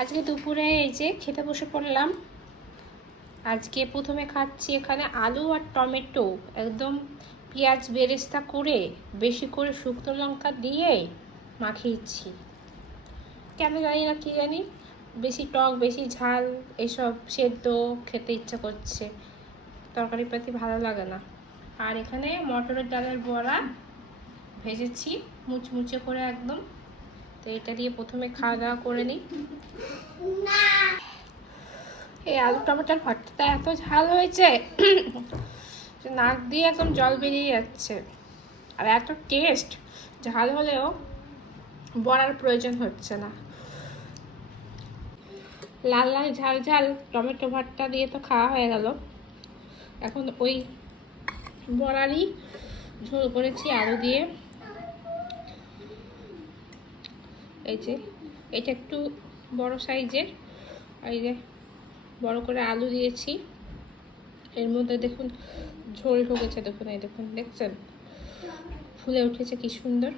আজকে দুপুরে এই যে খেতে বসে পড়লাম। আজকে প্রথমে খাচ্ছি এখানে আলু আর টমেটো একদম পেঁয়াজ বেরেস্তা করে বেশি করে শুকনো লঙ্কা দিয়ে মাখিয়েছি। কেন জানি না, কি জানি, বেশি টক বেশি ঝাল এসব সেদ্ধ খেতে ইচ্ছা করছে, তরকারি পাতি ভালো লাগে না। আর এখানে মটরের ডালের বড়া ভেজেছি মুচমুচে করে একদম। তো এটা দিয়ে প্রথমে খাওয়া দাওয়া করে নিই। এই আলু টমেটোর ভর্তাটা এত ঝাল হয়েছে নাক দিয়ে একদম জল বেরিয়ে যাচ্ছে। আর এত টেস্ট, ঝাল হলেও বড়ার প্রয়োজন হচ্ছে না। লাল লাল ঝাল ঝাল টমেটো ভর্তা দিয়ে তো খাওয়া হয়ে গেল। এখন ওই বড়ারই ঝোল করেছি আলু দিয়ে। এই যে এটা একটু বড় সাইজের, এই যে বড় করে আলু দিয়েছি। এর মধ্যে দেখুন ঝোল ঢুকেছে, দেখুন এই দেখুন, দেখছেন ফুলে উঠেছে কি সুন্দর।